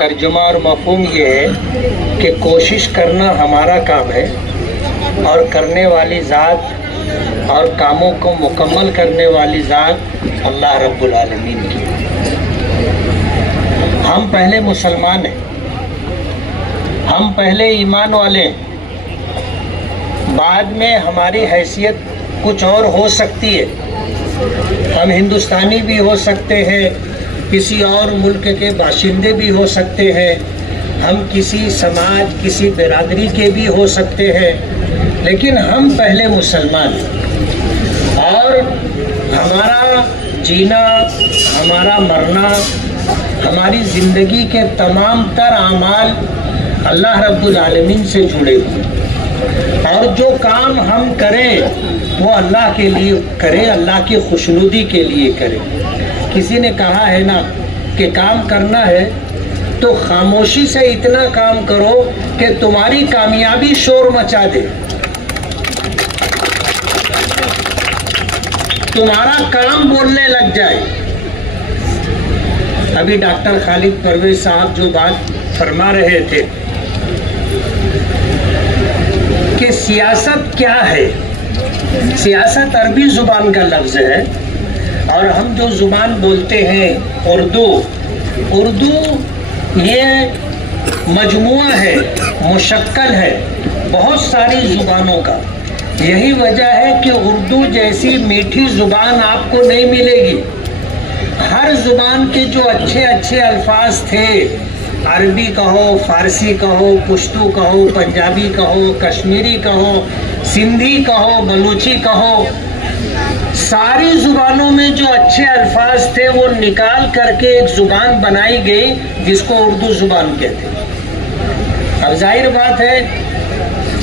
ترجمہ اور مفہوم یہ ہے کہ کوشش کرنا ہمارا کام ہے اور کرنے والی ذات اور کاموں کو مکمل کرنے والی ذات اللہ رب العالمین کی۔ ہم پہلے مسلمان ہیں، ہم پہلے ایمان والے ہیں، بعد میں ہماری حیثیت کچھ اور ہو سکتی ہے۔ ہم ہندوستانی بھی ہو سکتے ہیں، کسی اور ملک کے باشندے بھی ہو سکتے ہیں، ہم کسی سماج کسی برادری کے بھی ہو سکتے ہیں، لیکن ہم پہلے مسلمان ہیں اور ہمارا جینا، ہمارا مرنا، ہماری زندگی کے تمام تر اعمال اللہ رب العالمین سے جڑے ہوئے، اور جو کام ہم کریں وہ اللہ کے لیے کریں، اللہ کی خوشنودی کے لیے کریں۔ کسی نے کہا ہے نا کہ کام کرنا ہے تو خاموشی سے اتنا کام کرو کہ تمہاری کامیابی شور مچا دے، تمہارا کام بولنے لگ جائے۔ ابھی ڈاکٹر خالد پرویز صاحب جو بات فرما رہے تھے کہ سیاست کیا ہے، سیاست عربی زبان کا لفظ ہے اور ہم جو زبان بولتے ہیں اردو یہ مجموعہ ہے، مشکل ہے بہت ساری زبانوں کا۔ یہی وجہ ہے کہ اردو جیسی میٹھی زبان آپ کو نہیں ملے گی۔ ہر زبان کے جو اچھے اچھے الفاظ تھے، عربی کہو، فارسی کہو، پشتو کہو، پنجابی کہو، کشمیری کہو، سندھی کہو، بلوچی کہو، ساری زبانوں میں جو اچھے الفاظ تھے وہ نکال کر کے ایک زبان بنائی گئی جس کو اردو زبان کہتے ہیں۔ اب ظاہر بات ہے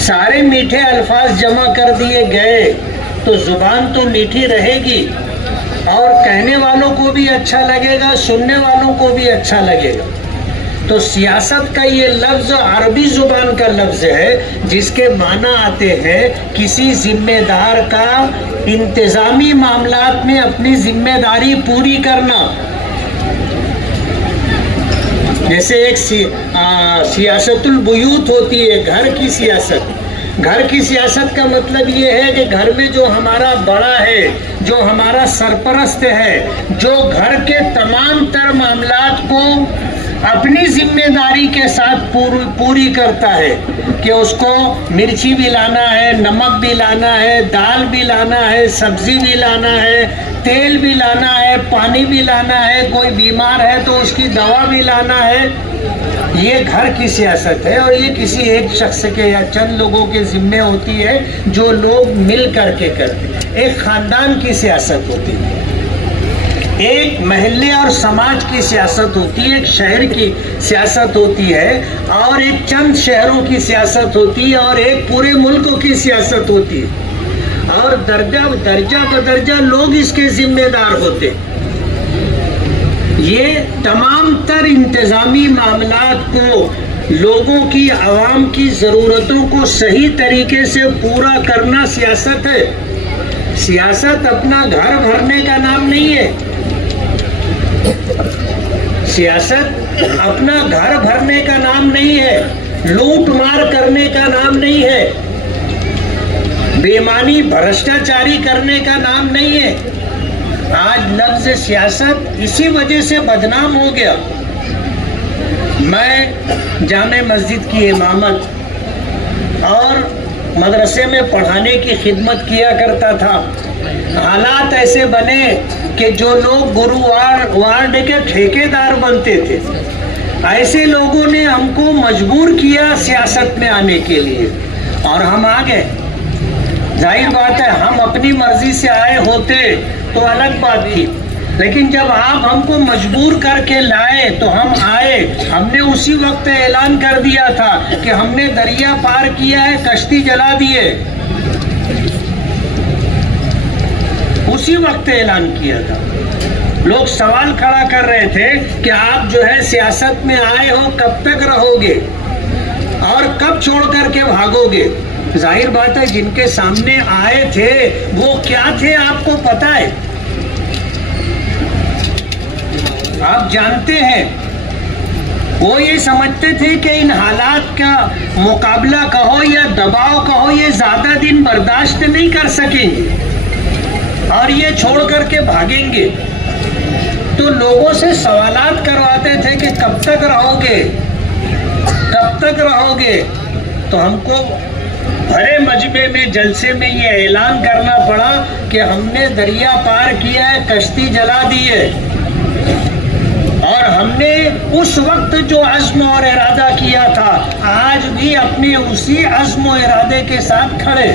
سارے میٹھے الفاظ جمع کر دیے گئے تو زبان تو میٹھی رہے گی اور کہنے والوں کو بھی اچھا لگے گا، سننے والوں کو بھی اچھا لگے گا۔ تو سیاست کا یہ لفظ عربی زبان کا لفظ ہے جس کے معنی آتے ہیں کسی ذمہ دار کا انتظامی معاملات میں اپنی ذمہ داری پوری کرنا۔ جیسے ایک سیاست البیوت ہوتی ہے، گھر کی سیاست۔ گھر کی سیاست کا مطلب یہ ہے کہ گھر میں جو ہمارا بڑا ہے، جو ہمارا سرپرست ہے، جو گھر کے تمام تر معاملات کو اپنی ذمہ داری کے ساتھ پوری کرتا ہے کہ اس کو مرچی بھی لانا ہے، نمک بھی لانا ہے، دال بھی لانا ہے، سبزی بھی لانا ہے، تیل بھی لانا ہے، پانی بھی لانا ہے، کوئی بیمار ہے تو اس کی دوا بھی لانا ہے۔ یہ گھر کی سیاست ہے اور یہ کسی ایک شخص کے یا چند لوگوں کے ذمے ہوتی ہے جو لوگ مل کر کے کرتے ہیں۔ ایک خاندان کی سیاست ہوتی ہے، ایک محلے اور سماج کی سیاست ہوتی ہے، ایک شہر کی سیاست ہوتی ہے، اور ایک چند شہروں کی سیاست ہوتی ہے، اور ایک پورے ملک کی سیاست ہوتی ہے، اور درجہ بدرجہ لوگ اس کے ذمہ دار ہوتے ہیں۔ یہ تمام تر انتظامی معاملات کو، لوگوں کی، عوام کی ضرورتوں کو صحیح طریقے سے پورا کرنا سیاست ہے۔ سیاست اپنا گھر بھرنے کا نام نہیں ہے، سیاست اپنا گھر بھرنے کا نام نہیں ہے، لوٹ مار کرنے کا نام نہیں ہے، بےمانی بھرشٹاچاری کرنے کا نام نہیں ہے۔ آج لفظ سیاست اسی وجہ سے بدنام ہو گیا۔ میں جامع مسجد کی امامت اور مدرسے میں پڑھانے کی خدمت کیا کرتا تھا۔ حالات ایسے بنے کہ جو لوگ گرو وارڈ کے ٹھیکیدار بنتے تھے، ایسے لوگوں نے ہم کو مجبور کیا سیاست میں آنے کے لیے، اور ہم آ گئے۔ ظاہر بات ہے ہم اپنی مرضی سے آئے ہوتے تو الگ بات تھی، لیکن جب آپ ہم کو مجبور کر کے لائے تو ہم آئے۔ ہم نے اسی وقت اعلان کر دیا تھا کہ ہم نے دریا پار کیا ہے، کشتی جلا دیے، اسی وقت اعلان کیا تھا۔ لوگ سوال کھڑا کر رہے تھے کہ آپ جو ہے سیاست میں آئے ہو کب تک رہو گے اور کب چھوڑ کر کے بھاگو گے؟ ظاہر بات ہے جن کے سامنے آئے تھے وہ کیا تھے آپ کو پتا ہے، آپ جانتے ہیں۔ وہ یہ سمجھتے تھے کہ ان حالات کا مقابلہ کہو یا دباؤ کہو یہ زیادہ دن برداشت نہیں کر سکیں گے اور یہ چھوڑ کر کے بھاگیں گے. تو لوگوں سے سوالات کرواتے تھے کہ کب تک رہو گے, کب تک رہو گے. تو ہم کو بڑے مجمع میں جلسے میں یہ اعلان کرنا پڑا کہ ہم نے دریا پار کیا ہے, کشتی جلا دی ہے, اور ہم نے اس وقت جو عزم اور ارادہ کیا تھا آج بھی اپنے اسی عزم و ارادے کے ساتھ کھڑے.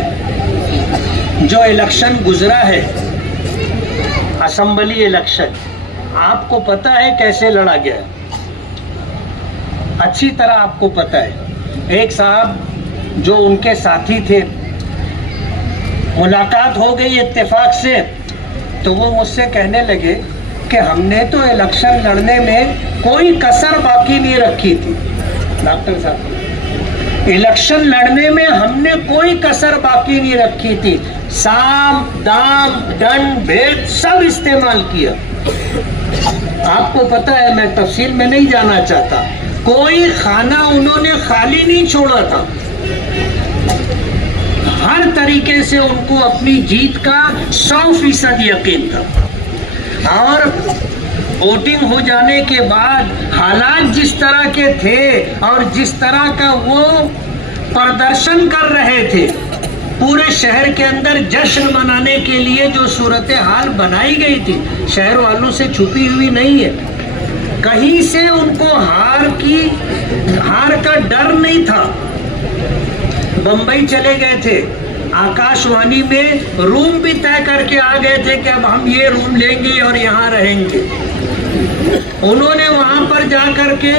جو الیکشن گزرا ہے, اسمبلی الیکشن, آپ کو پتہ ہے کیسے لڑا گیا, اچھی طرح آپ کو پتہ ہے. ایک صاحب جو ان کے ساتھی تھے, ملاقات ہو گئی اتفاق سے, تو وہ مجھ سے کہنے لگے کہ ہم نے تو الیکشن لڑنے میں کوئی کسر باقی نہیں رکھی تھی. ڈاکٹر صاحب, الیکشن لڑنے میں ہم نے کوئی کسر باقی نہیں رکھی تھی, سام دام ڈنڈ بھید سب استعمال کیا. آپ کو پتہ ہے, میں تفصیل میں نہیں جانا چاہتا, کوئی خانہ انہوں نے خالی نہیں چھوڑا تھا. ہر طریقے سے ان کو اپنی جیت کا 100% یقین تھا. اور ووٹنگ ہو جانے کے بعد حالات جس طرح کے تھے اور جس طرح کا وہ پردرشن کر رہے تھے, پورے شہر کے اندر جشن منانے کے لیے جو صورتحال بنائی گئی تھی شہر والوں سے چھپی ہوئی نہیں ہے. کہیں سے ان کو ہار کا ڈر نہیں تھا. بمبئی چلے گئے تھے, آکاش وانی میں روم بھی طے کر کے آ گئے تھے کہ اب ہم یہ روم لیں گے اور یہاں رہیں گے. انہوں نے وہاں پر جا کر کے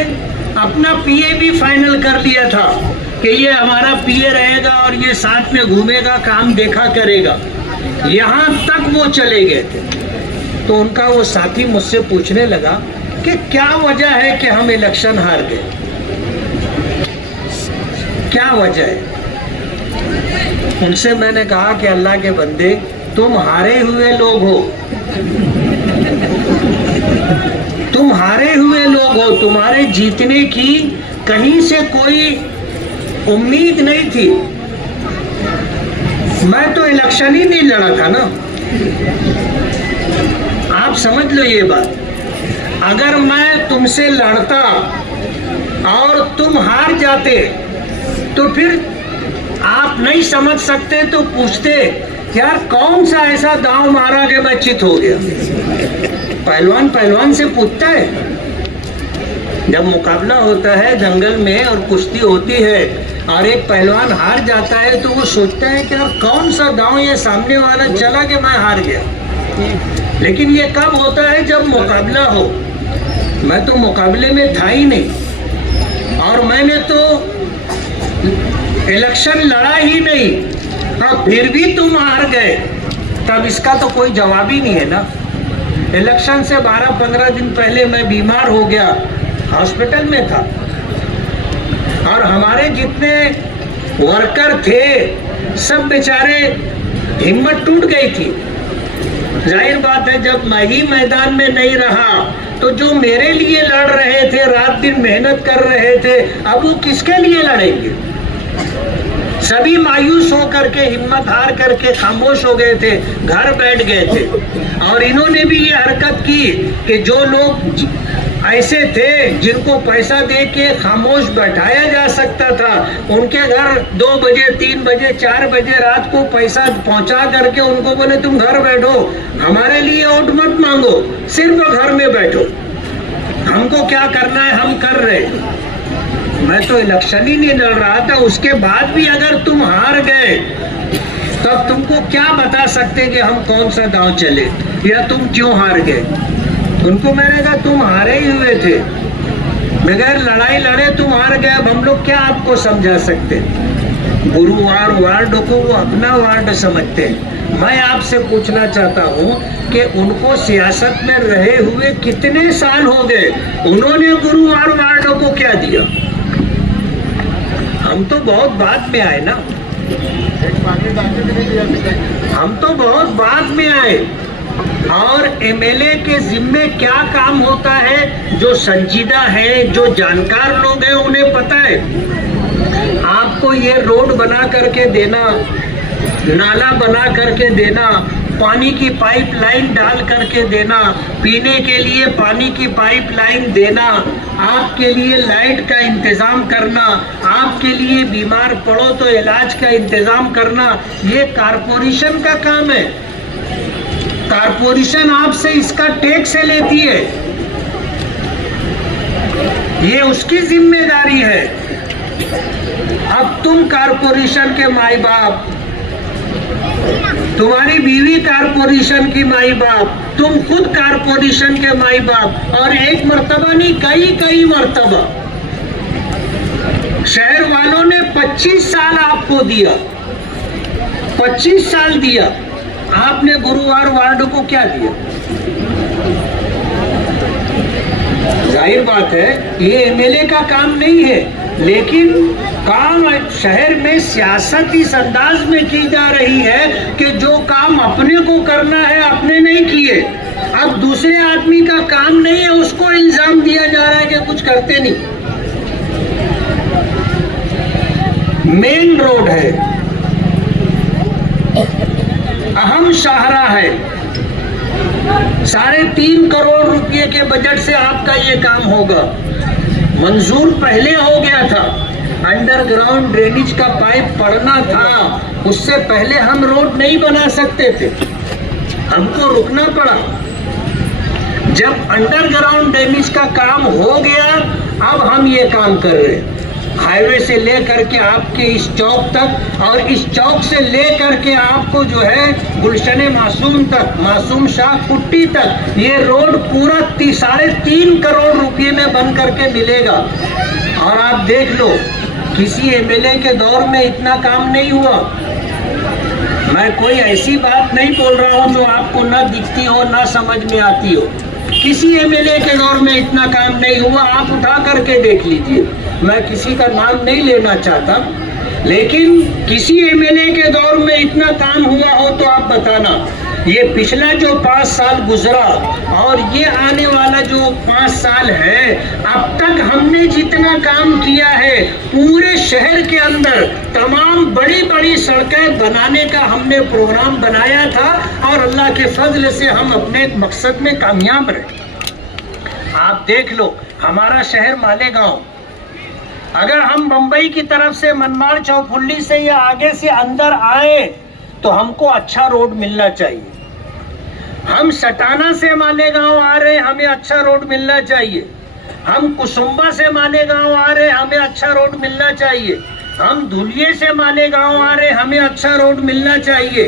اپنا پی اے بھی فائنل کر لیا تھا کہ یہ ہمارا پی اے رہے گا اور یہ ساتھ میں گھومے گا, کام دیکھا کرے گا. یہاں تک وہ چلے گئے تھے. تو ان کا وہ ساتھی مجھ سے پوچھنے لگا کہ کیا وجہ ہے کہ ہم الیکشن ہار گئے, کیا وجہ ہے. ان سے میں نے کہا کہ اللہ کے بندے, تم ہارے ہوئے لوگ ہو, تم ہارے ہوئے لوگ ہو, تمہارے جیتنے کی کہیں سے کوئی امید نہیں تھی. میں تو الیکشن ہی نہیں لڑا تھا نا. آپ سمجھ لو یہ بات, اگر میں تم سے لڑتا اور تم ہار جاتے تو پھر آپ نہیں سمجھ سکتے تو پوچھتے یار کون سا ایسا داؤں مارا کہ میں چت ہو گیا. پہلوان پہلوان سے پوچھتا ہے, جب مقابلہ ہوتا ہے جنگل میں اور کشتی ہوتی ہے اور ایک پہلوان ہار جاتا ہے تو وہ سوچتا ہے کہ اب کون سا داؤں یہ سامنے والا چلا کہ میں ہار گیا. لیکن یہ کب ہوتا ہے جب مقابلہ ہو. میں تو مقابلے میں تھا ہی نہیں اور میں نے تو الیکشن لڑا ہی نہیں اور پھر بھی تم ہار گئے, تب اس کا تو کوئی جواب ہی نہیں ہے نا. الیکشن سے 12-15 دن پہلے میں بیمار ہو گیا, ہاسپٹل میں تھا, اور ہمارے جتنے ورکر تھے سب بیچارے ہمت ٹوٹ گئی تھی. ظاہر بات ہے جب میں ہی میدان میں نہیں رہا تو جو میرے لیے لڑ رہے تھے, رات دن محنت کر رہے تھے, اب وہ کس کے لیے لڑیں گے. سبھی مایوس ہو کر کے, ہمت ہار کر کے خاموش ہو گئے تھے, گھر بیٹھ گئے تھے. اور انہوں نے بھی یہ حرکت کی کہ جو لوگ ایسے تھے جن کو پیسہ دے کے خاموش بیٹھایا جا سکتا تھا, ان کے گھر 2 بجے 3 بجے 4 بجے رات کو پیسہ پہنچا کر کے ان کو بولے تم گھر بیٹھو, ہمارے لیے ووٹ مت مانگو, صرف گھر میں بیٹھو, ہم کو کیا کرنا ہے ہم کر رہے. میں تو الیکشن ہی نہیں لڑ رہا تھا. اس کے بعد بھی اگر تم ہار گئے تب تم کو کیا بتا سکتے کہ ہم کون سا داؤں چلے یا تم کیوں ہار گئے. ان کو میں نے کہا تم ہارے ہی ہوئے تھے, بغیر لڑائی لڑے تم ہار گئے, اب ہم لوگ کیا آپ کو سمجھا سکتے. گرووار وارڈ کو وہ اپنا وارڈ سمجھتے ہیں. میں آپ سے پوچھنا چاہتا ہوں کہ ان کو سیاست میں رہے ہوئے کتنے سال ہو گئے, انہوں نے گرووار وارڈ کو کیا دیا. ہم تو بہت بعد میں آئے نا, ہم تو بہت بعد میں آئے. اور ایم ایل اے کے ذمے کیا کام ہوتا ہے. جو سنجیدہ ہے, جو جانکار لوگ ہیں انہیں پتہ ہے. آپ کو یہ روڈ بنا کر کے دینا, نالا بنا کر کے دینا, پانی کی پائپ لائن ڈال کر کے دینا, پینے کے لیے پانی کی پائپ لائن دینا, آپ کے لیے لائٹ کا انتظام کرنا, آپ کے لیے بیمار پڑو تو علاج کا انتظام کرنا, یہ کارپوریشن کا کام ہے. کارپوریشن آپ سے اس کا ٹیکس لیتی ہے, یہ اس کی ذمہ داری ہے. اب تم کارپوریشن کے مائی باپ, تمہاری بیوی کارپوریشن کی مائی باپ, تم خود کارپوریشن کے مائی باپ, اور ایک مرتبہ نہیں کئی مرتبہ شہر والوں نے 25 سال آپ کو دیا, 25 سال دیا. آپ نے گرووار وارڈ کو کیا دیا؟ ظاہر بات ہے یہ ایم ایل اے کا کام نہیں ہے, لیکن کام شہر میں سیاست اس انداز میں کی جا رہی ہے کہ جو کام اپنے کو کرنا ہے اپنے نہیں کیے, اب دوسرے آدمی کا کام نہیں ہے اس کو الزام دیا جا رہا ہے کہ کچھ کرتے نہیں. مین روڈ ہے, اہم شاہراہ ہے, 3.5 کروڑ روپے کے بجٹ سے آپ کا یہ کام ہوگا. منظور پہلے ہو گیا تھا, انڈر گراؤنڈ ڈرینیج کا پائپ پڑنا تھا, اس سے پہلے ہم روڈ نہیں بنا سکتے تھے, ہم کو رکنا پڑا. جب انڈر گراؤنڈ ڈرینیج کا کام ہو گیا اب ہم یہ کام کر رہے ہیں. ہائی وے سے لے کر کے آپ کے اس چوک تک, اور اس چوک سے لے کر کے آپ کو جو ہے گلشن معصوم تک, معصوم شاہ کٹی تک, یہ روڈ پورا 3.5 کروڑ روپے میں بن کر کے ملے گا. اور آپ دیکھ لو کسی ایم ایل اے کے دور میں اتنا کام نہیں ہوا. میں کوئی ایسی بات نہیں بول رہا ہوں جو آپ کو نہ دکھتی ہو نہ سمجھ میں آتی ہو. کسی ایم ایل اے کے دور میں اتنا کام نہیں ہوا, آپ اٹھا کر کے دیکھ لیجئے. میں کسی کا نام نہیں لینا چاہتا, لیکن کسی ایم ایل اے کے دور میں اتنا کام ہوا ہو تو آپ بتانا. یہ پچھلا جو 5 سال گزرا اور یہ آنے والا جو 5 سال ہے, اب تک ہم نے جتنا کام کیا ہے پورے شہر کے اندر تمام بڑی سڑکیں بنانے کا ہم نے پروگرام بنایا تھا, اور اللہ کے فضل سے ہم اپنے مقصد میں کامیاب رہے. آپ دیکھ لو ہمارا شہر مالیگاؤں, اگر ہم بمبئی کی طرف سے منماڑ چوپھلی سے یا آگے سے اندر آئے تو ہم کو اچھا روڈ ملنا چاہیے. ہم سٹانہ سے مالیگاؤں آ رہے ہمیں اچھا روڈ ملنا چاہیے. ہم کسمبا سے مالیگاؤں آ رہے ہمیں اچھا روڈ ملنا چاہیے. ہم دھلیے سے مالیگاؤں آ رہے ہمیں اچھا روڈ ملنا چاہیے.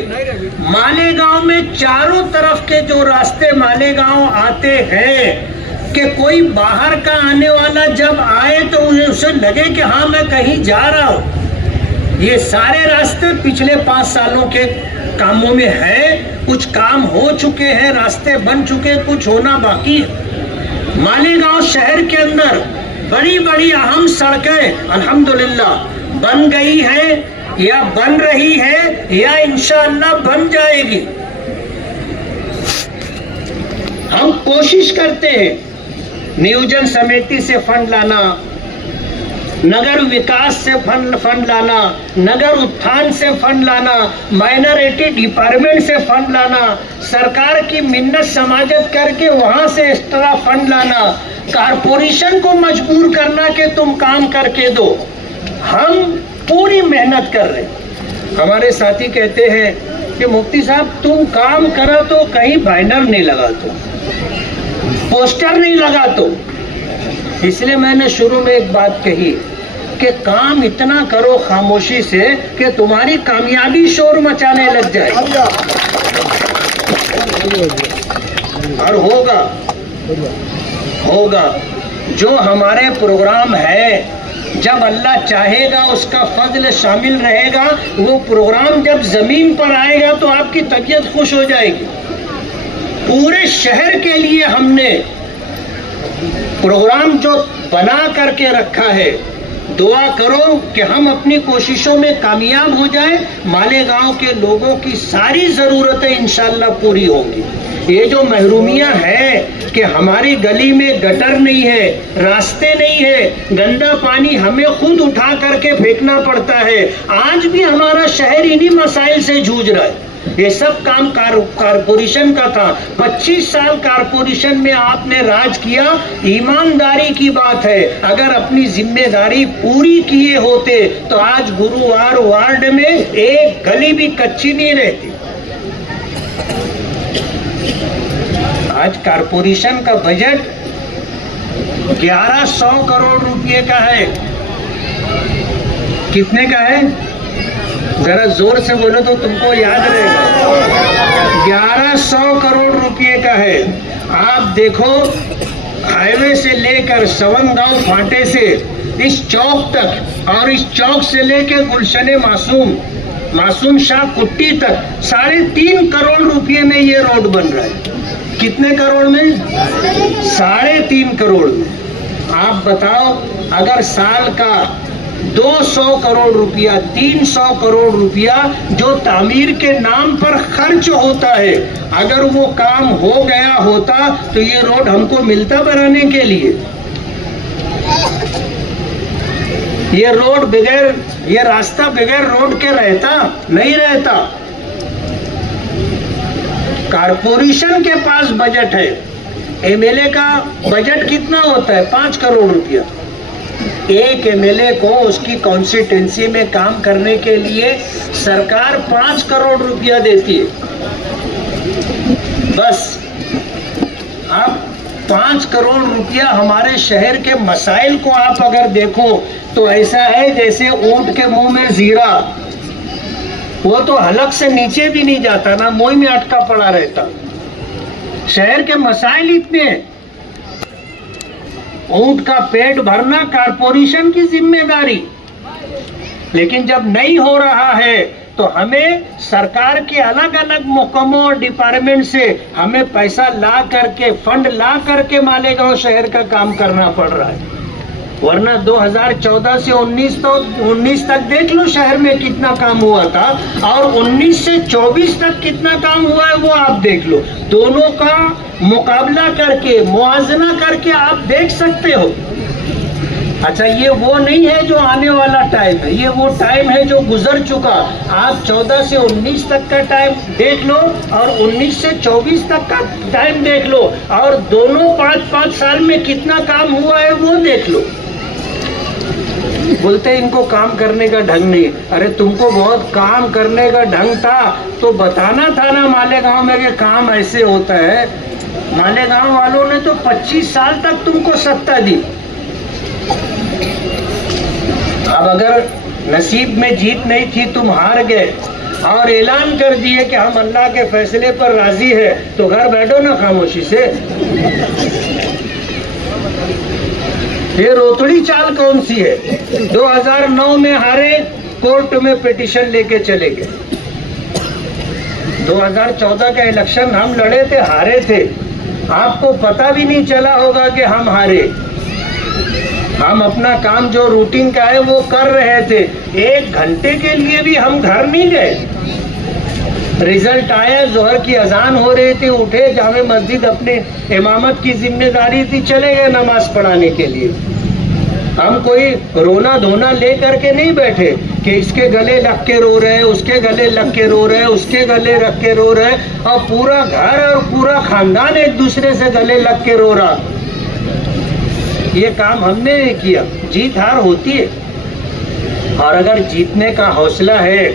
مالیگاؤں میں چاروں طرف کے جو راستے مالیگاؤں آتے ہیں کہ کوئی باہر کا آنے والا جب آئے تو اسے لگے کہ ہاں میں کہیں جا رہا ہوں. یہ سارے راستے پچھلے 5 سالوں کے کاموں میں ہیں. کچھ کام ہو چکے ہیں, راستے بن چکے, کچھ ہونا باقی ہے. مالیگاؤں شہر کے اندر بڑی اہم سڑکیں الحمدللہ بن گئی ہیں یا بن رہی ہے یا انشاءاللہ بن جائے گی. ہم کوشش کرتے ہیں نیوجن سمیتی سے فنڈ لانا, نگر وکاس سے فنڈ لانا, نگر اتھان سے فنڈ لانا, مائنرٹی ڈپارٹمنٹ سے فنڈ لانا, سرکار کی منت سماجت کر کے وہاں سے ایکسٹرا فنڈ لانا, کارپوریشن کو مجبور کرنا کہ تم کام کر کے دو. ہم پوری محنت کر رہے ہیں. ہمارے ساتھی کہتے ہیں کہ مفتی صاحب تم کام کرو تو کہیں بینر نہیں لگا تو, پوسٹر نہیں لگا تو. اس لیے میں نے شروع میں ایک بات کہی کہ کام اتنا کرو خاموشی سے کہ تمہاری کامیابی شور مچانے لگ جائے. اور ہوگا جو ہمارے پروگرام ہے, جب اللہ چاہے گا اس کا فضل شامل رہے گا, وہ پروگرام جب زمین پر آئے گا تو آپ کی طبیعت خوش ہو جائے گی. پورے شہر کے لیے ہم نے پروگرام جو بنا کر کے رکھا ہے. دعا کرو کہ ہم اپنی کوششوں میں کامیاب ہو جائیں. مالیگاؤں کے لوگوں کی ساری ضرورتیں انشاءاللہ پوری ہوں گی. یہ جو محرومیاں ہیں کہ ہماری گلی میں گٹر نہیں ہے، راستے نہیں ہے، گندا پانی ہمیں خود اٹھا کر کے پھینکنا پڑتا ہے، آج بھی ہمارا شہر انہی مسائل سے جوجھ رہا ہے۔ یہ سب کام کارپوریشن کا تھا۔ 25 سال کارپوریشن میں آپ نے راج کیا، ایمانداری کی بات ہے، اگر اپنی ذمہ داری پوری کیے ہوتے تو آج گرووار وارڈ میں ایک گلی بھی کچی نہیں رہتی۔ آج کارپوریشن کا بجٹ 1100 کروڑ روپے کا ہے۔ کتنے کا ہے؟ ذرا زور سے بولو تو تم کو یاد رہے گا۔ 1100 کروڑ روپے کا ہے۔ آپ دیکھو، ہائی وے سے لے کر سون گاؤں پھاٹے سے اس چوک تک، اور اس چوک سے لے کے گلشن معصوم شاہ کٹی تک 3.5 کروڑ روپے میں یہ روڈ بن رہا ہے۔ کتنے کروڑ میں؟ 3.5 کروڑ میں۔ آپ بتاؤ، اگر سال کا 200 کروڑ روپیہ، 300 کروڑ روپیہ جو تعمیر کے نام پر خرچ ہوتا ہے، اگر وہ کام ہو گیا ہوتا تو یہ روڈ ہم کو ملتا بنانے کے لیے؟ یہ راستہ بغیر روڈ کے رہتا نہیں رہتا۔ کارپوریشن کے پاس بجٹ ہے، ایم ایل اے کا بجٹ کتنا ہوتا ہے؟ 5 کروڑ روپیہ۔ ایک ایم ایل اے کو اس کی کانسٹیٹوینسی میں کام کرنے کے لیے سرکار 5 کروڑ روپیہ دیتی ہے۔ بس اب 5 کروڑ روپیہ ہمارے شہر کے مسائل کو آپ اگر دیکھو تو ایسا ہے جیسے اونٹ کے منہ میں زیرہ، وہ تو حلق سے نیچے بھی نہیں جاتا، نا موئی میں اٹکا پڑا رہتا۔ شہر کے مسائل اتنے ہیں۔ اونٹ کا پیٹ بھرنا کارپوریشن کی ذمہ داری، لیکن جب نہیں ہو رہا ہے تو ہمیں سرکار کے الگ الگ محکموں اور ڈپارٹمنٹ سے ہمیں پیسہ لا کر کے، فنڈ لا کر کے مالیگاؤں شہر کا کام کرنا پڑ رہا ہے۔ ورنہ 2014 سے 19 تک دیکھ لو شہر میں کتنا کام ہوا تھا، اور 19 سے 24 تک کتنا کام ہوا ہے وہ آپ دیکھ لو۔ دونوں کا مقابلہ کر کے، موازنہ کر کے آپ دیکھ سکتے ہو۔ اچھا، یہ وہ نہیں ہے جو آنے والا ٹائم ہے، یہ وہ ٹائم ہے جو گزر چکا۔ آپ 14 سے 19 تک کا ٹائم دیکھ لو اور 19 سے 24 تک کا ٹائم دیکھ لو، اور دونوں 5 سال میں کتنا کام ہوا ہے وہ دیکھ لو۔ بولتے ان کو کام کرنے کا ڈھنگ نہیں۔ ارے تم کو بہت کام کرنے کا ڈھنگ تھا تو بتانا تھا نا مالیگاؤں میں کہ کام ایسے ہوتا ہے۔ مالیگاؤں والوں نے تو 25 سال تک تم کو ستا دی۔ اب اگر نصیب میں جیت نہیں تھی، تم ہار گئے اور اعلان کر دیے کہ ہم اللہ کے فیصلے پر راضی ہے، تو گھر بیٹھو نا خاموشی سے۔ یہ روتڑی چال کون سی ہے؟ 2009 میں ہارے، کورٹ میں پیٹیشن لے کے چلے گئے۔ 2014 کا الیکشن ہم لڑے تھے، ہارے تھے، آپ کو پتہ بھی نہیں چلا ہوگا کہ ہم ہارے۔ ہم اپنا کام جو روٹین کا ہے وہ کر رہے تھے، 1 گھنٹے کے لیے بھی ہم گھر نہیں گئے۔ رزلٹ آیا، ظہر کی اذان ہو رہی تھی، اٹھے، جامع مسجد اپنے امامت کی ذمہ داری تھی، چلے گئے نماز پڑھانے کے لیے۔ ہم کوئی رونا دھونا لے کر کے نہیں بیٹھے کہ اس کے گلے لگ کے رو رہے، اس کے گلے لگ کے رو رہے، اس کے گلے رکھ کے رو رہے، اور پورا گھر اور پورا خاندان ایک دوسرے سے گلے لگ کے رو رہا۔ یہ کام ہم نے نہیں کیا۔ جیت ہار ہوتی ہے، اور اگر جیتنے کا حوصلہ ہے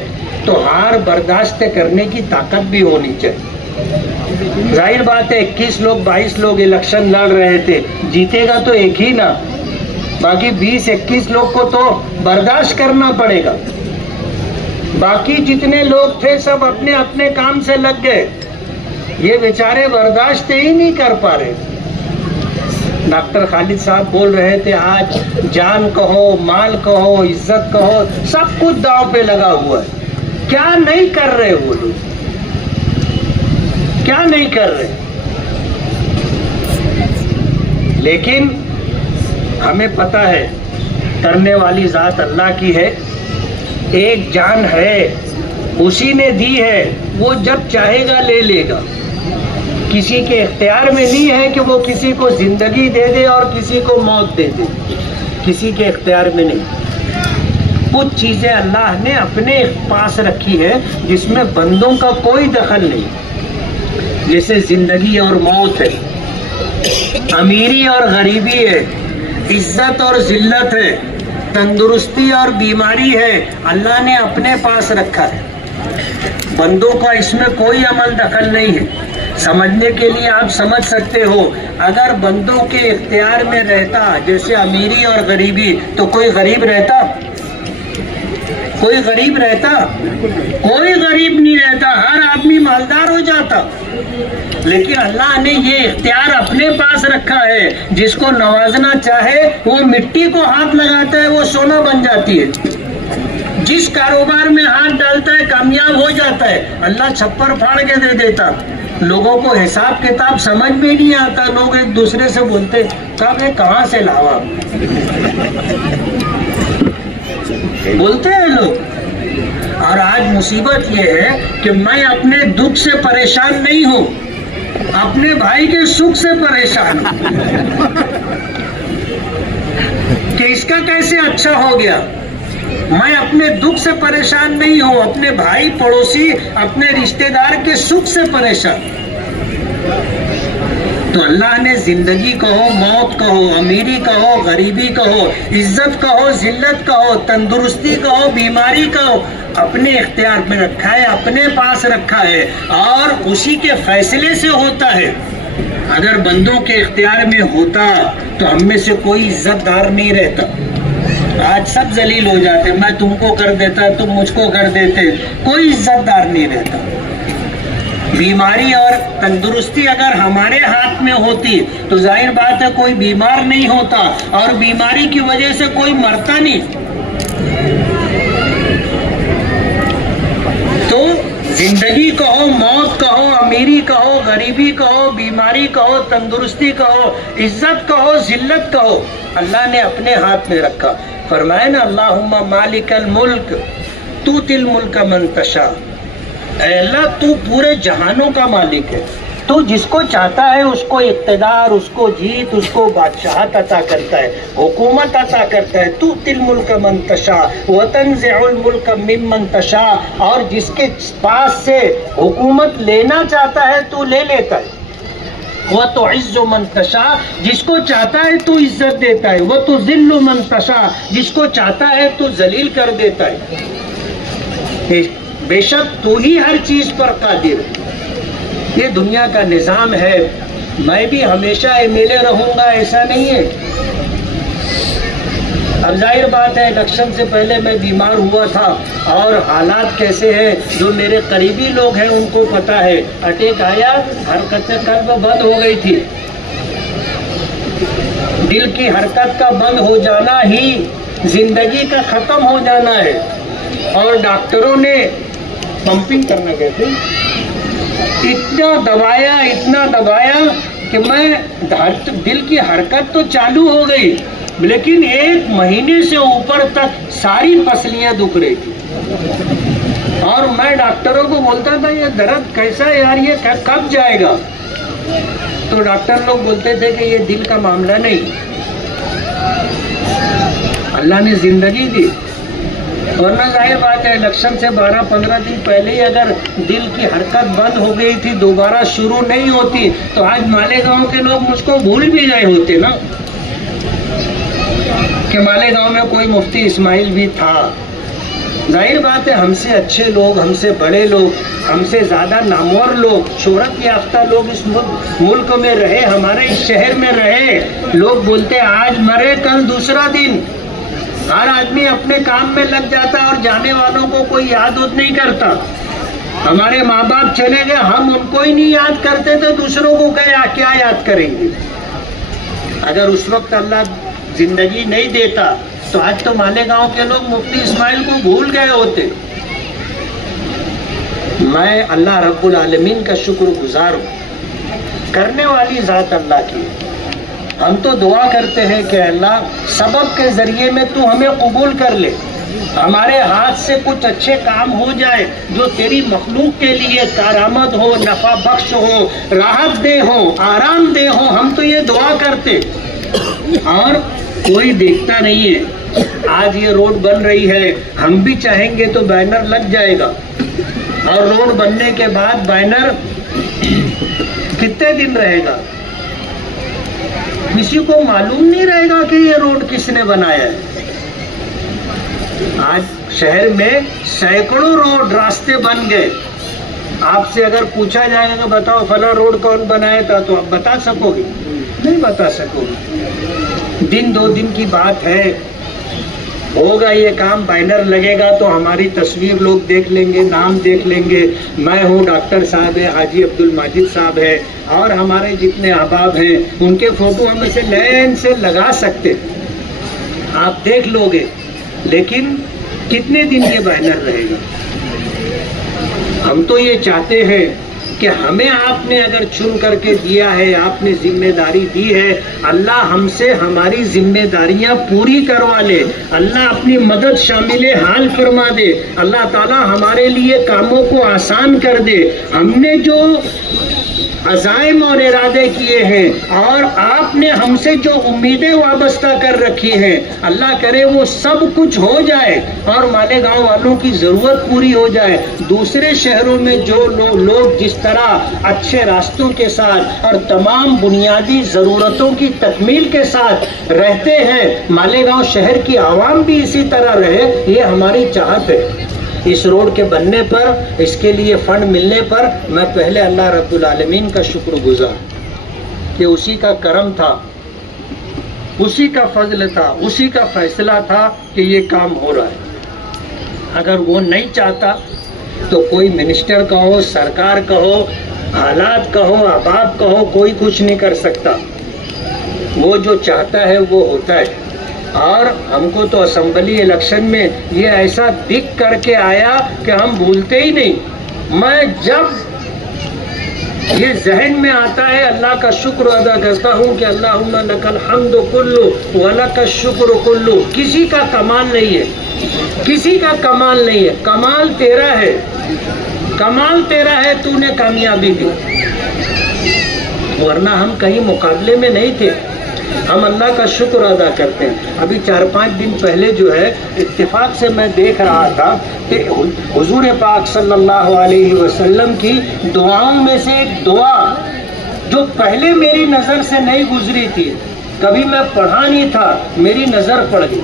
تو ہار برداشت کرنے کی طاقت بھی ہونی چاہیے۔ ظاہر بات ہے 21 لوگ 22 لوگ الیکشن لڑ رہے تھے، جیتے گا تو ایک ہی نا، باقی 20-21 لوگ کو تو برداشت کرنا پڑے گا۔ باقی جتنے لوگ تھے سب اپنے اپنے کام سے لگ گئے، یہ بیچارے برداشت ہی نہیں کر پا رہے۔ ڈاکٹر خالد صاحب بول رہے تھے آج جان کہو، مال کہو، عزت کہو، سب کچھ داؤ پہ لگا ہوا ہے۔ کیا نہیں کر رہے وہ لوگ؟ کیا نہیں کر رہے؟ لیکن ہمیں پتہ ہے کرنے والی ذات اللہ کی ہے۔ ایک جان ہے، اسی نے دی ہے، وہ جب چاہے گا لے لے گا۔ کسی کے اختیار میں نہیں ہے کہ وہ کسی کو زندگی دے دے اور کسی کو موت دے دے، کسی کے اختیار میں نہیں۔ کچھ چیزیں اللہ نے اپنے پاس رکھی ہے جس میں بندوں کا کوئی دخل نہیں، جیسے زندگی اور موت ہے، امیری اور غریبی ہے، عزت اور ذلت ہے، تندرستی اور بیماری ہے، اللہ نے اپنے پاس رکھا ہے، بندوں کا اس میں کوئی عمل دخل نہیں ہے۔ سمجھنے کے لیے آپ سمجھ سکتے ہو، اگر بندوں کے اختیار میں رہتا جیسے امیری اور غریبی تو کوئی غریب رہتا؟ کوئی غریب رہتا؟ کوئی غریب نہیں رہتا، ہر آدمی مالدار ہو جاتا۔ لیکن اللہ نے یہ اختیار اپنے پاس رکھا ہے، جس کو نوازنا چاہے وہ مٹی کو ہاتھ لگاتا ہے، وہ سونا بن جاتی ہے، جس کاروبار میں ہاتھ ڈالتا ہے کامیاب ہو جاتا ہے، اللہ چھپر پھاڑ کے دے دیتا۔ لوگوں کو حساب کتاب سمجھ میں نہیں آتا، لوگ ایک دوسرے سے بولتے کب یہ کہاں سے لاوا، بولتے ہیں لوگ۔ اور آج مصیبت یہ ہے کہ میں اپنے دکھ سے پریشان نہیں ہوں، اپنے بھائی کے سکھ سے پریشان ہوں کہ اس کا کیسے اچھا ہو گیا۔ میں اپنے دکھ سے پریشان نہیں ہوں، اپنے بھائی پڑوسی اپنے رشتہ دار کے سکھ سے پریشان۔ تو اللہ نے زندگی کہو، موت کہو، امیری کہو، غریبی کہو، عزت کہو، ذلت کہو، تندرستی کہو، بیماری کہو، اپنے اختیار میں رکھا ہے، اپنے پاس رکھا ہے، اور اسی کے فیصلے سے ہوتا ہے۔ اگر بندوں کے اختیار میں ہوتا تو ہم میں سے کوئی عزت دار نہیں رہتا۔ آج سب ذلیل ہو جاتے، میں تم کو کر دیتا، تم مجھ کو کر دیتے، کوئی عزت دار نہیں رہتا۔ بیماری اور تندرستی اگر ہمارے ہاتھ میں ہوتی تو ظاہر بات ہے کوئی بیمار نہیں ہوتا، اور بیماری کی وجہ سے کوئی مرتا نہیں۔ تو زندگی کہو، موت کہو، امیری کہو، غریبی کہو، بیماری کہو، تندرستی کہو، عزت کہو، ذلت کہو، اللہ نے اپنے ہاتھ میں رکھا۔ فرمایا نا اللہم مالک الملک تؤتی الملک من تشاء، اے اللہ تو پورے جہانوں کا مالک ہے، تو جس کو چاہتا ہے اس کو اقتدار، اس کو جیت، اس کو بادشاہت عطا کرتا ہے، حکومت عطا کرتا ہے۔ تؤتی الملک من تشاء وتنزع الملک ممن تشاء، اور جس کے پاس سے حکومت لینا چاہتا ہے تو لے لیتا ہے۔ وتعز من تشاء، جس کو چاہتا ہے تو عزت دیتا ہے۔ وتذل من تشاء، جس کو چاہتا ہے تو ذلیل کر دیتا ہے۔ بے شک تو ہی ہر چیز پر قادر ہے۔ یہ دنیا کا نظام ہے، میں بھی ہمیشہ MLA رہوں گا ایسا نہیں ہے۔ اب ظاہر بات ہے الیکشن سے پہلے میں بیمار ہوا تھا، اور حالات کیسے ہیں جو میرے قریبی لوگ ہیں ان کو پتہ ہے، اٹیک آیا، حرکت قلب بند ہو گئی تھی۔ دل کی حرکت کا بند ہو جانا ہی زندگی کا ختم ہو جانا ہے، اور ڈاکٹروں نے پمپنگ کرنا کہتے اتنا دبایا کہ میں دل کی حرکت تو چالو ہو گئی، لیکن 1 مہینے سے اوپر تک ساری پسلیاں دکھ رہی تھی، اور میں ڈاکٹروں کو بولتا تھا یہ درد کیسا ہے یار، یہ کب جائے گا؟ تو ڈاکٹر لوگ بولتے تھے کہ یہ دل کا معاملہ نہیں، اللہ نے زندگی دی۔ ورنہ ظاہر بات ہے الیکشن سے 12-15 دن پہلے ہی اگر دل کی حرکت بند ہو گئی تھی، دوبارہ شروع نہیں ہوتی، تو آج مالیگاؤں کے لوگ مجھ کو بھول بھی گئے ہوتے نا کہ مالیگاؤں میں کوئی مفتی اسماعیل بھی تھا۔ ظاہر بات ہے ہم سے اچھے لوگ، ہم سے بڑے لوگ، ہم سے زیادہ نامور لوگ، شہرت یافتہ لوگ اس ملک میں رہے، ہمارے اس شہر میں رہے، لوگ بولتے آج مرے کل دوسرا دن، ہر آدمی اپنے کام میں لگ جاتا اور جانے والوں کو کوئی یاد نہیں کرتا۔ ہمارے ماں باپ چلے گئے، ہم ان کو ہی نہیں یاد کرتے تو دوسروں کو کیا یاد کریں گے؟ اگر اس وقت اللہ زندگی نہیں دیتا تو آج تو مالیگاؤں کے لوگ مفتی اسماعیل کو بھول گئے ہوتے۔ میں اللہ رب العالمین کا شکر گزار ہوں، کرنے والی ذات اللہ کی۔ ہم تو دعا کرتے ہیں کہ اللہ سبب کے ذریعے میں تو ہمیں قبول کر لے، ہمارے ہاتھ سے کچھ اچھے کام ہو جائے جو تیری مخلوق کے لیے کارآمد ہو، نفع بخش ہو، راحت دہ ہو، آرام دہ ہو، ہم تو یہ دعا کرتے، اور کوئی دیکھتا نہیں ہے۔ آج یہ روڈ بن رہی ہے، ہم بھی چاہیں گے تو بینر لگ جائے گا، اور روڈ بننے کے بعد بینر کتنے دن رہے گا؟ کسی کو معلوم نہیں رہے گا کہ یہ روڈ کس نے بنایا ہے۔ آج شہر میں سینکڑوں روڈ راستے بن گئے، آپ سے اگر پوچھا جائے گا کہ بتاؤ فلاں روڈ کون بنایا تھا، تو آپ بتا سکو گے؟ نہیں بتا سکو گے۔ دن دو دن کی بات ہے، ہوگا یہ کام، بینر لگے گا تو ہماری تصویر لوگ دیکھ لیں گے، نام دیکھ لیں گے، میں ہوں، ڈاکٹر صاحب ہے، حاجی عبد الماجد صاحب ہے، اور ہمارے جتنے احباب ہیں ان کے فوٹو ہم اسے لین سے لگا سکتے، آپ دیکھ لو گے، لیکن کتنے دن یہ بینر رہے گا؟ ہم تو یہ چاہتے ہیں کہ ہمیں آپ نے اگر چن کر کے دیا ہے، آپ نے ذمہ داری دی ہے، اللہ ہم سے ہماری ذمہ داریاں پوری کروا لے، اللہ اپنی مدد شامل حال فرما دے، اللہ تعالی ہمارے لیے کاموں کو آسان کر دے۔ ہم نے جو عزائم اور ارادے کیے ہیں اور آپ نے ہم سے جو امیدیں وابستہ کر رکھی ہیں، اللہ کرے وہ سب کچھ ہو جائے اور مالیگاؤں والوں کی ضرورت پوری ہو جائے۔ دوسرے شہروں میں جو لوگ جس طرح اچھے راستوں کے ساتھ اور تمام بنیادی ضرورتوں کی تکمیل کے ساتھ رہتے ہیں، مالیگاؤں شہر کی عوام بھی اسی طرح رہے، یہ ہماری چاہت ہے۔ اس روڈ کے بننے پر، اس کے لیے فنڈ ملنے پر میں پہلے اللہ رب العالمین کا شکر گزار کہ اسی کا کرم تھا، اسی کا فضل تھا، اسی کا فیصلہ تھا کہ یہ کام ہو رہا ہے۔ اگر وہ نہیں چاہتا تو کوئی منسٹر کہو، سرکار کہو، حالات کہو، احباب کہو، کوئی کچھ نہیں کر سکتا۔ وہ جو چاہتا ہے وہ ہوتا ہے۔ اور ہم کو تو اسمبلی الیکشن میں یہ ایسا دکھ کر کے آیا کہ ہم بھولتے ہی نہیں۔ میں جب یہ ذہن میں آتا ہے اللہ کا شکر ادا کرتا ہوں کہ اللہم لک الحمد کلو ولک الشکر کلو۔ کسی کا کمال نہیں ہے، کسی کا کمال نہیں ہے، کمال تیرا ہے، کمال تیرا ہے، تو نے کامیابی دی، ورنہ ہم کہیں مقابلے میں نہیں تھے۔ ہم اللہ کا شکر ادا کرتے ہیں۔ ابھی 4-5 دن پہلے جو ہے اتفاق سے میں دیکھ رہا تھا کہ حضور پاک صلی اللہ علیہ وسلم کی دعاؤں میں سے ایک دعا جو پہلے میری نظر سے نہیں گزری تھی، کبھی میں پڑھا نہیں تھا، میری نظر پڑ گئی۔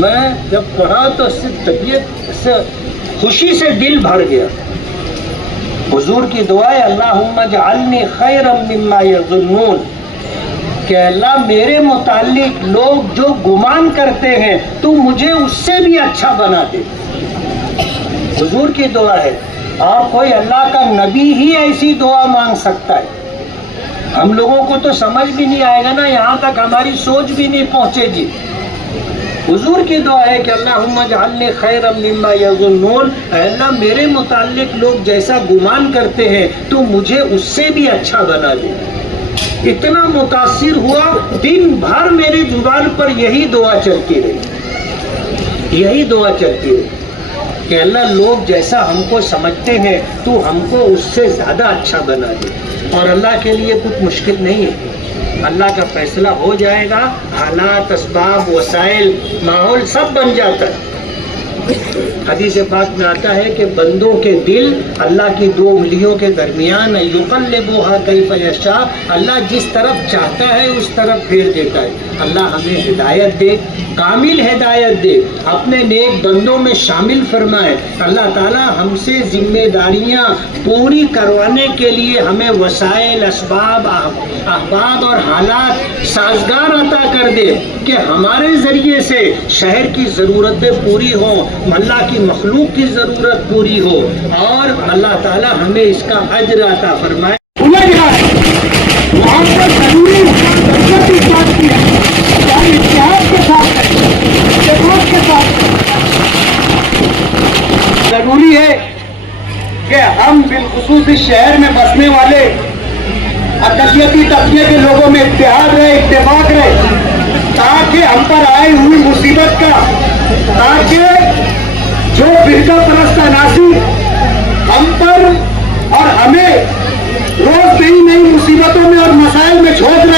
میں جب پڑھا تو اس سے طبیعت سے خوشی سے دل بھر گیا۔ حضور کی دعا ہے اللہم اجعلنی خیرا مما یظنون، کہ اللہ میرے متعلق لوگ جو گمان کرتے ہیں تو مجھے اس سے بھی اچھا بنا دے۔ حضور کی دعا ہے، اور کوئی اللہ کا نبی ہی ایسی دعا مانگ سکتا ہے۔ ہم لوگوں کو تو سمجھ بھی نہیں آئے گا نا، یہاں تک ہماری سوچ بھی نہیں پہنچے گی۔ حضور کی دعا ہے کہ اللہم اجعلنی خیرا مما یظنون، اے اللہ میرے متعلق لوگ جیسا گمان کرتے ہیں تو مجھے اس سے بھی اچھا بنا دے۔ اتنا متاثر ہوا، دن بھر میری زبان پر یہی دعا چلتی رہی، یہی دعا چلتی رہی کہ اللہ لوگ جیسا ہم کو سمجھتے ہیں تو ہم کو اس سے زیادہ اچھا بنا دے۔ اور اللہ کے لیے کچھ مشکل نہیں ہے، اللہ کا فیصلہ ہو جائے گا، حالات، اسباب، وسائل، ماحول سب بن جاتا ہے۔ حدیث پاک میں آتا ہے کہ بندوں کے دل اللہ کی 2 انگلیوں کے درمیان، یقلبھا کیف یشاء، اللہ جس طرف چاہتا ہے اس طرف پھیر دیتا ہے۔ اللہ ہمیں ہدایت دے، کامل ہدایت دے، اپنے نیک بندوں میں شامل فرمائے۔ اللہ تعالی ہم سے ذمہ داریاں پوری کروانے کے لیے ہمیں وسائل، اسباب، احباب اور حالات سازگار عطا کر دے کہ ہمارے ذریعے سے شہر کی ضرورتیں پوری ہوں، اللہ کی مخلوق کی ضرورت پوری ہو، اور اللہ تعالی ہمیں اس کا اجر عطا فرمائے۔ وہاں پر ضروری اس بات کی ہے، اتحاد کے ساتھ خدمت کے ساتھ ضروری ہے کہ ہم بالخصوص اس شہر میں بسنے والے اقلیتی طبقے کے لوگوں میں اتحاد رہے، اتفاق رہے، تاکہ ہم پر آئی ہوئی مصیبت کا، تاکہ